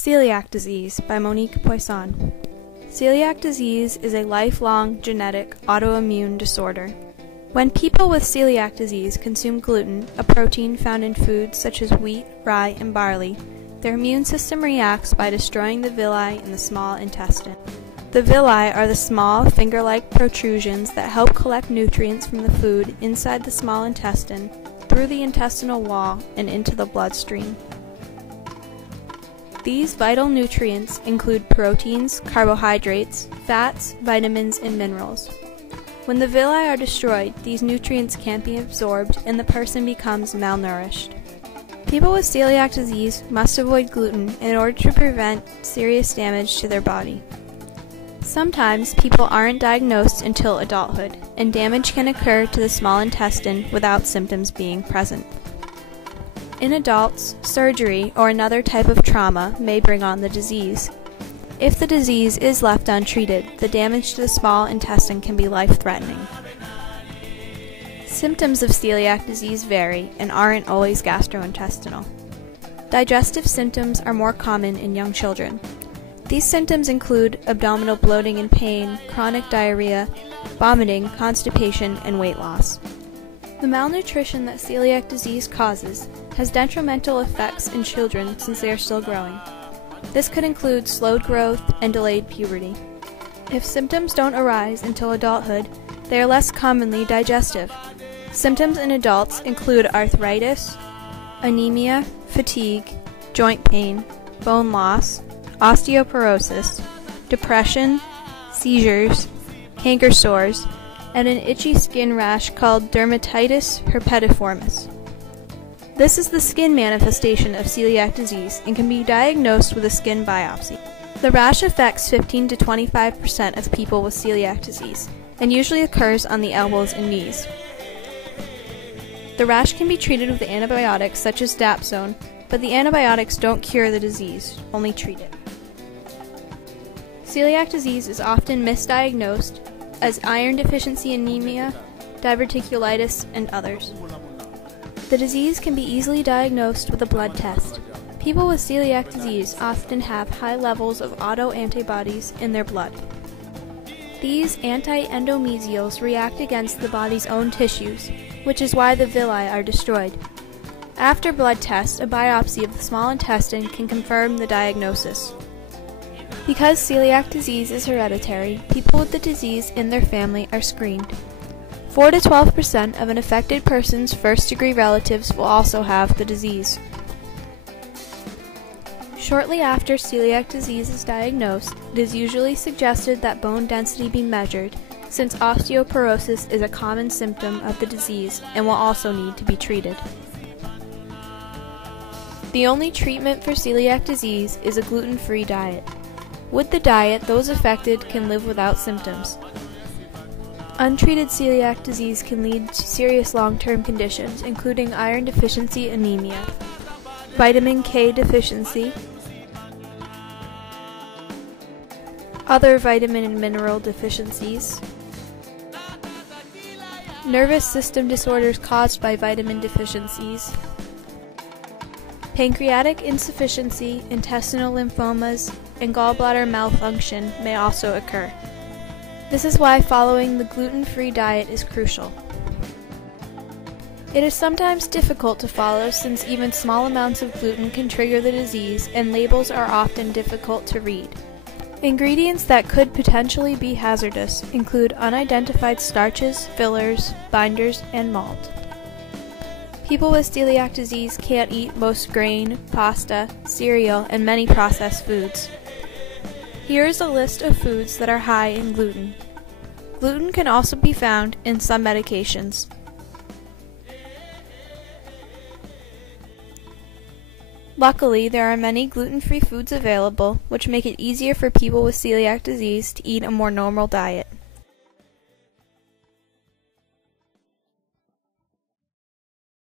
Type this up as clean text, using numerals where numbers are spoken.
Celiac disease by Monique Poisson. Celiac disease is a lifelong genetic autoimmune disorder. When people with celiac disease consume gluten, a protein found in foods such as wheat, rye, and barley, their immune system reacts by destroying the villi in the small intestine. The villi are the small, finger-like protrusions that help collect nutrients from the food inside the small intestine, through the intestinal wall, and into the bloodstream. These vital nutrients include proteins, carbohydrates, fats, vitamins, and minerals. When the villi are destroyed, these nutrients can't be absorbed and the person becomes malnourished. People with celiac disease must avoid gluten in order to prevent serious damage to their body. Sometimes people aren't diagnosed until adulthood, and damage can occur to the small intestine without symptoms being present. In adults, surgery or another type of trauma may bring on the disease. If the disease is left untreated, the damage to the small intestine can be life-threatening. Symptoms of celiac disease vary and aren't always gastrointestinal. Digestive symptoms are more common in young children. These symptoms include abdominal bloating and pain, chronic diarrhea, vomiting, constipation, and weight loss. The malnutrition that celiac disease causes has detrimental effects in children since they are still growing. This could include slowed growth and delayed puberty. If symptoms don't arise until adulthood, they are less commonly digestive. Symptoms in adults include arthritis, anemia, fatigue, joint pain, bone loss, osteoporosis, depression, seizures, canker sores, and an itchy skin rash called dermatitis herpetiformis. This is the skin manifestation of celiac disease and can be diagnosed with a skin biopsy. The rash affects 15 to 25% of people with celiac disease and usually occurs on the elbows and knees. The rash can be treated with antibiotics such as dapsone, but the antibiotics don't cure the disease, only treat it. Celiac disease is often misdiagnosed as iron deficiency anemia, diverticulitis, and others. The disease can be easily diagnosed with a blood test. People with celiac disease often have high levels of autoantibodies in their blood. These anti-endomysials react against the body's own tissues, which is why the villi are destroyed. After blood tests, a biopsy of the small intestine can confirm the diagnosis. Because celiac disease is hereditary, people with the disease in their family are screened. 4 to 12% of an affected person's first-degree relatives will also have the disease. Shortly after celiac disease is diagnosed, it is usually suggested that bone density be measured, since osteoporosis is a common symptom of the disease and will also need to be treated. The only treatment for celiac disease is a gluten-free diet. With the diet, those affected can live without symptoms. Untreated celiac disease can lead to serious long-term conditions, including iron deficiency anemia, vitamin K deficiency, other vitamin and mineral deficiencies, nervous system disorders caused by vitamin deficiencies, pancreatic insufficiency, intestinal lymphomas, and gallbladder malfunction may also occur. This is why following the gluten-free diet is crucial. It is sometimes difficult to follow since even small amounts of gluten can trigger the disease and labels are often difficult to read. Ingredients that could potentially be hazardous include unidentified starches, fillers, binders, and malt. People with celiac disease can't eat most grain, pasta, cereal, and many processed foods. Here is a list of foods that are high in gluten. Gluten can also be found in some medications. Luckily, there are many gluten-free foods available, which make it easier for people with celiac disease to eat a more normal diet.